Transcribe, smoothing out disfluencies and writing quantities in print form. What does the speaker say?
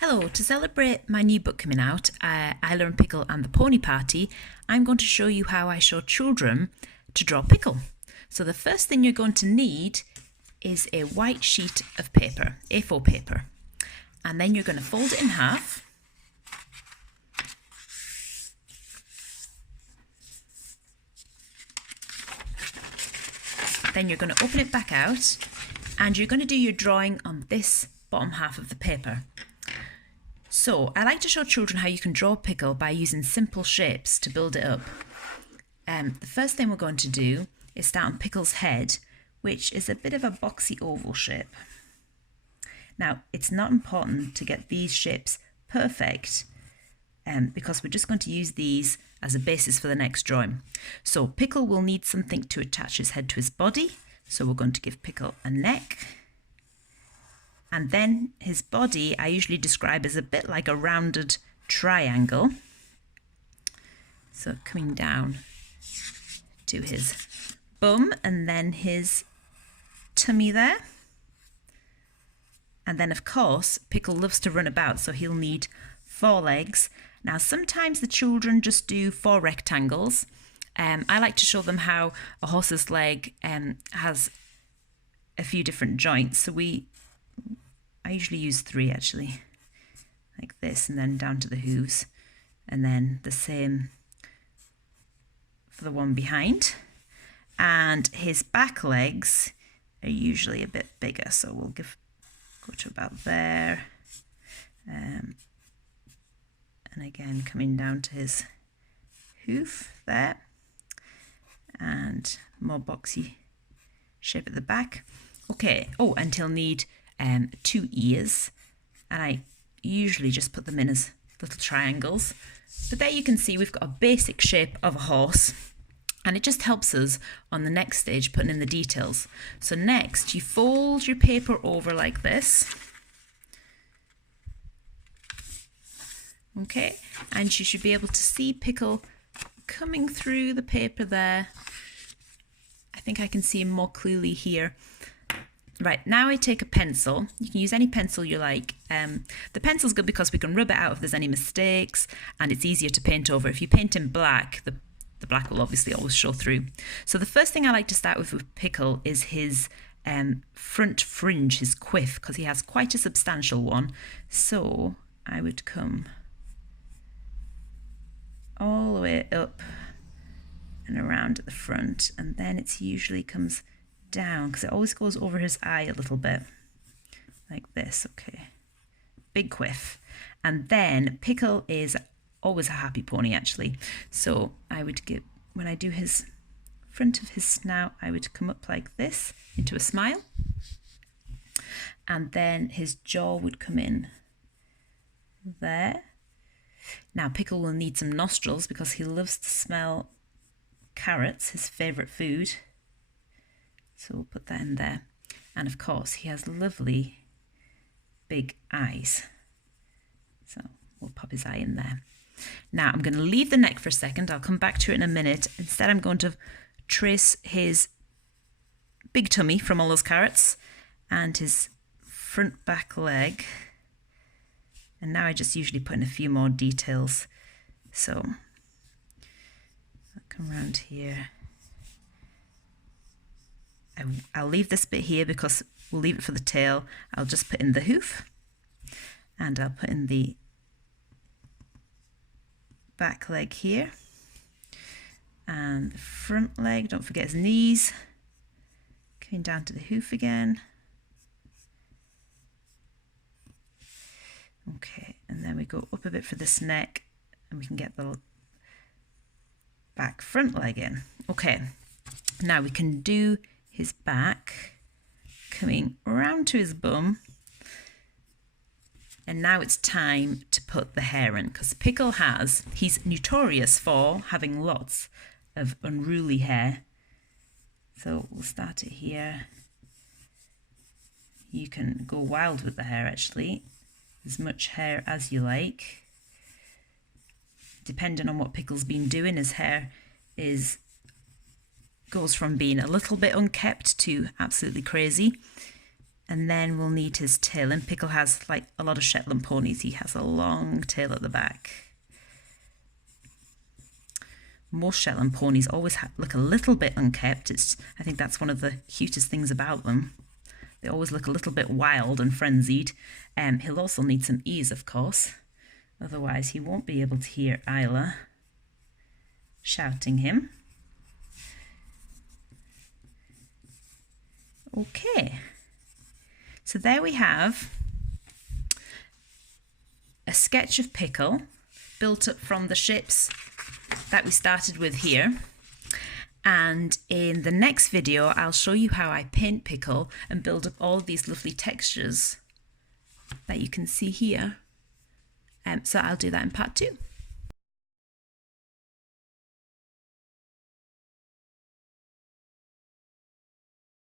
Hello, to celebrate my new book coming out, I Learn Pickle and the Pony Party, I'm going to show you how I show children to draw Pickle. So the first thing you're going to need is a white sheet of paper, A4 paper, and then you're going to fold it in half. Then you're going to open it back out and you're going to do your drawing on this bottom half of the paper. So I like to show children how you can draw a pickle by using simple shapes to build it up. The first thing we're going to do is start on Pickle's head, which is a bit of a boxy oval shape. Now, it's not important to get these shapes perfect because we're just going to use these as a basis for the next drawing. So Pickle will need something to attach his head to his body. So we're going to give Pickle a neck. And then his body I usually describe as a bit like a rounded triangle. So coming down to his bum and then his tummy there. And then of course Pickle loves to run about, so he'll need 4 legs. Now sometimes the children just do 4 rectangles. I like to show them how a horse's leg has a few different joints. So I usually use 3 actually, like this, and then down to the hooves, and then the same for the one behind. And his back legs are usually a bit bigger, so we'll go to about there, and again coming down to his hoof there, and more boxy shape at the back. Okay, oh, and he'll need 2 ears, and I usually just put them in as little triangles. But there you can see we've got a basic shape of a horse, and it just helps us on the next stage putting in the details. So next you fold your paper over like this, okay, and you should be able to see Pickle coming through the paper there. I think I can see him more clearly here. Right, now I take a pencil. You can use any pencil you like. The pencil's good because we can rub it out if there's any mistakes, and it's easier to paint over. If you paint in black, the black will obviously always show through. So the first thing I like to start with Pickle is his front fringe, his quiff, because he has quite a substantial one. So I would come all the way up and around at the front, and then it usually comes down because it always goes over his eye a little bit like this. Okay, big quiff. And then Pickle is always a happy pony actually, so I would give, when I do his front of his snout, I would come up like this into a smile, and then his jaw would come in there. Now Pickle will need some nostrils because he loves to smell carrots, his favourite food. So we'll put that in there. And of course, he has lovely big eyes. So we'll pop his eye in there. Now I'm going to leave the neck for a second. I'll come back to it in a minute. Instead, I'm going to trace his big tummy from all those carrots and his front back leg. And now I just usually put in a few more details. So I'll come around here. I'll leave this bit here because we'll leave it for the tail. I'll just put in the hoof, and I'll put in the back leg here, and the front leg, don't forget his knees, coming down to the hoof again. Okay, and then we go up a bit for this neck, and we can get the back front leg in. Okay, now we can do his back, coming around to his bum. And now it's time to put the hair in, because Pickle he's notorious for having lots of unruly hair. So we'll start it here. You can go wild with the hair actually, as much hair as you like. Depending on what Pickle's been doing, his hair goes from being a little bit unkept to absolutely crazy. And then we'll need his tail, and Pickle has, like a lot of Shetland ponies, he has a long tail at the back. Most Shetland ponies always look a little bit unkept. I think that's one of the cutest things about them. They always look a little bit wild and frenzied. He'll also need some ears, of course. Otherwise, he won't be able to hear Isla shouting him. Okay. So there we have a sketch of Pickle built up from the ships that we started with here. And in the next video, I'll show you how I paint Pickle and build up all these lovely textures that you can see here. So I'll do that in part 2.